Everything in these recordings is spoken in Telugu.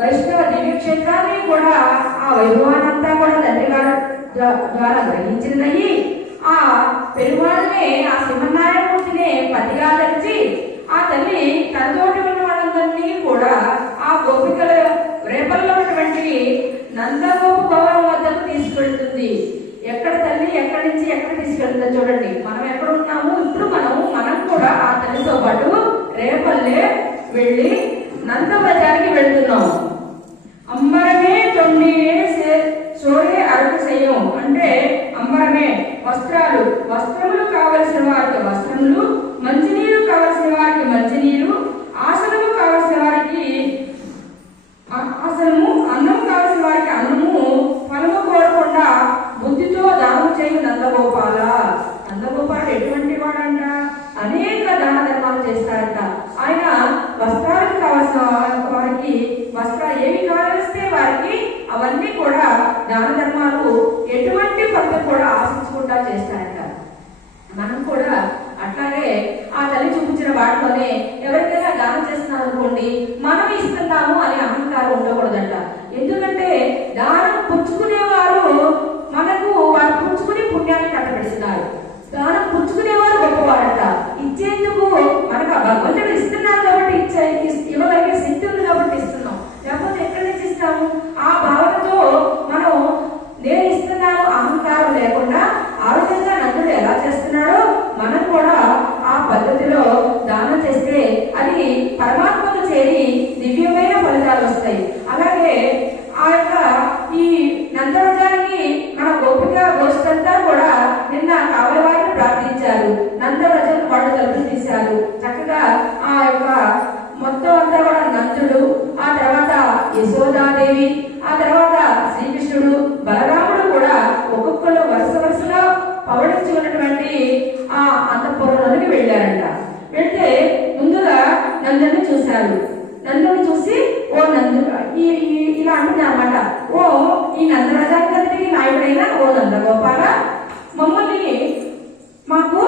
వైష్ణవ దివ్యక్షేత్రాన్ని కూడా ఆ వైభవానంతా కూడా తండ్రి గారు ద్వారా గ్రహించినది ఆ పెరుమాళనే ఆ సింహనారాయణమూర్తినే పతిగా ధరించి ఆ తల్లి తనతోటి ఉన్న వాళ్ళందరినీ కూడా ఆ గోపికల రేపల్లో ఉన్నటువంటి నందగోప భవనం వద్దకు తీసుకెళ్తుంది. ఎక్కడ తల్లి ఎక్కడి నుంచి ఎక్కడ తీసుకెళ్తుందో చూడండి. మనం ఎక్కడ ఉన్నాము ఇప్పుడు మనం మనం కూడా ఆ తల్లితో పాటు రేపల్లే వెళ్ళి వెళ్తున్నాం అంబరమే తొమ్మిదే సోరే అరకు చేయం అంటే అంబరమే వస్త్రాలు. వస్త్రములు కావలసిన వారికి వస్త్రములు నంద నందవ్రజం వాళ్ళు తలుపులు తీశారు. చక్కగా ఆ యొక్క మొత్తం అంతా కూడా నందుడు ఆ తర్వాత యశోదాదేవి ఆ తర్వాత శ్రీకృష్ణుడు బలరాముడు కూడా ఒక్కొక్కరు వరుస వరుసగా పవడించి ఉన్నటువంటి ఆ అంతఃపురంలోకి వెళ్ళారంట. వెళ్తే ముందుగా నందుని చూశారు. నందుని చూసి ఓ నందు ఈ ఇలా అంటున్నారు అనమాట ఓ ఈ నందరాజానికి నాయకుడైన ఓ నందగోపాల మమ్మల్ని మాకు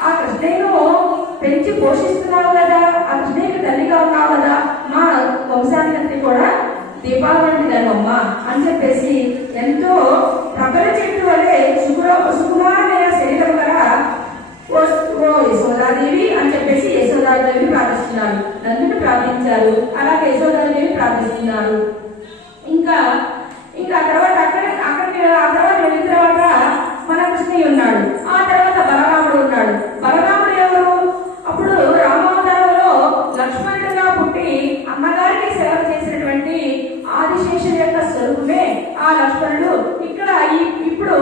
ఆ కృష్ణయ్యను పెంచి పోషిస్తున్నావు కదా ఆ కృష్ణయ్యకి తల్లిగా ఉన్నావు కదా మా వంశానికంతా కూడా దీపావళి వంటి దానమ్మ అని చెప్పేసి ఎంతో ప్రబల చెట్టు వలె సుకుర సుకుమారమైన శరీరం గల ఓ యశోదాదేవి అని చెప్పేసి యశోదాదేవి ప్రార్థిస్తున్నారు. నందుని ప్రార్థించారు అలాగే యశోదాదేవి ప్రార్థిస్తున్నారు ఇంకా ఇంకా ఆ తర్వాత అక్కడ అక్కడికి ఆ తర్వాత వెళ్ళిన తర్వాత మన కృష్ణయ్య ఉన్నాడు ఆ తర్వాత బలరాముడు ఉన్నాడు బలరాముడు ఎవరు అప్పుడు రామావతారంలో లక్ష్మణుడిగా పుట్టి అమ్మగారికి సేవ చేసినటువంటి ఆదిశేషుడి యొక్క స్వరూపమే ఆ లక్ష్మణుడు ఇక్కడ ఈ- ఇప్పుడు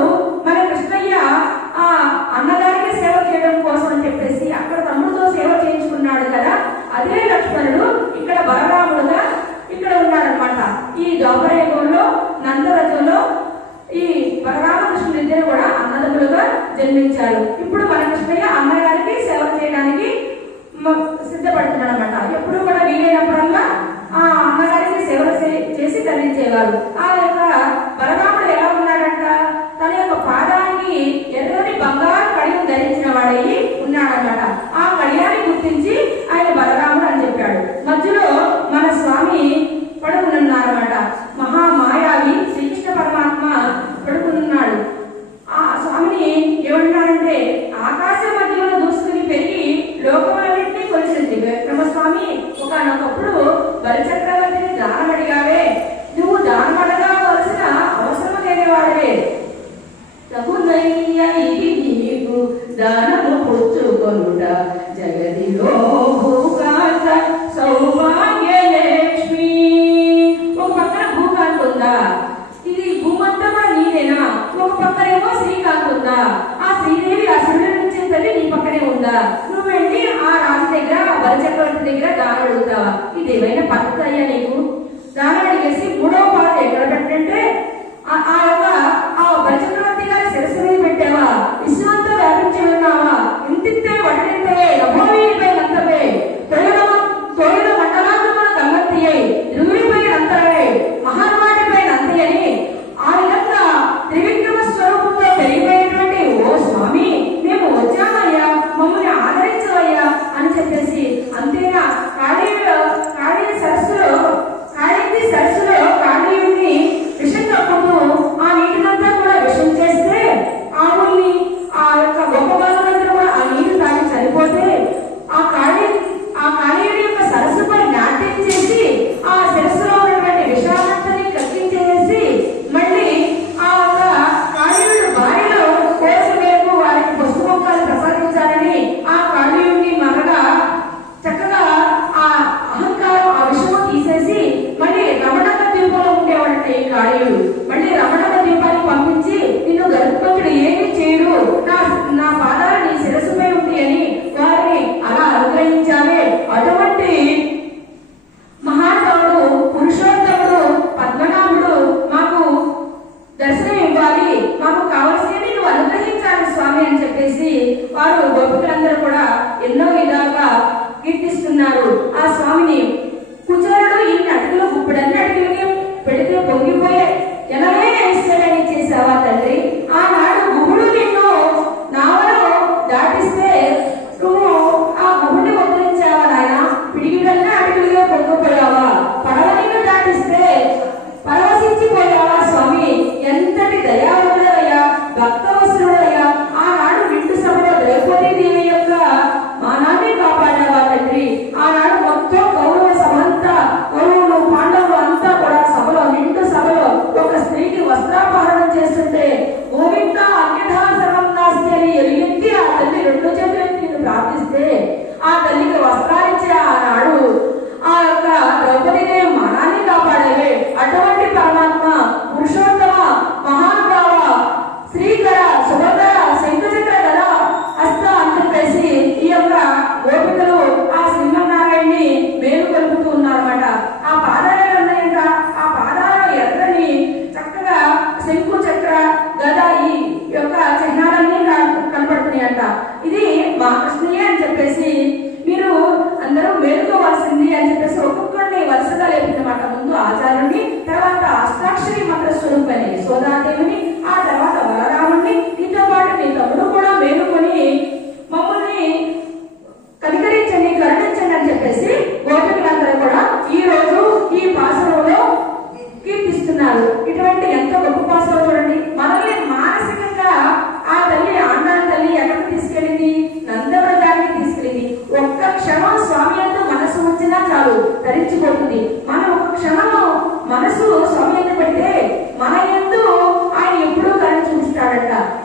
మన కృష్ణయ్య ఆ అన్నగారికి సేవ చేయడం కోసం అని చెప్పేసి అక్కడ తమ్ముడితో సేవ చేయించుకున్నాడు కదా అదే ఇక్కడ బలరాముడుగా ఇక్కడ ఉన్నారనమాట ఈ ద్వాపరయుగంలో నందరజంలో ఈ బలరామకృష్ణుడు ఇద్దరు కూడా అన్నదములుగా జన్మించారు ఇప్పుడు మన కృష్ణయ్య అన్నగారికి సేవ చేయడానికి సిద్ధపడుతున్నాడు అనమాట ఎప్పుడు కూడా వీలైనప్పుడల్లా ఆ అమ్మగారికి సేవలు చేసి తరలించేవారు ఉందా? ఆ శ్రీదేవి ఆ శివుడి నుంచి తల్లి నీ పక్కనే ఉందా? నువ్వు వెళ్ళి ఆ రాజు దగ్గర వరచక్రవర్తి దగ్గర దానం అడుగుతావా? ఇదేమైనా పద్ధతి అయ్యా ఉన్నారు ఆ స్వామిని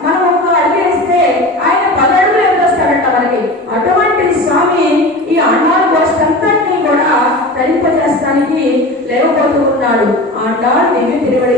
మనం ఒక అడిగేస్తే ఆయన పది అడుగులు ఎదురొస్తాడంట మనకి. అటువంటి స్వామి ఈ ఆండాల్ గోష్ఠంతటినీ కూడా తరింపజేస్తానికి లేవబోతూ ఉన్నాడు. ఆండాల్ దివ్య తిరువడి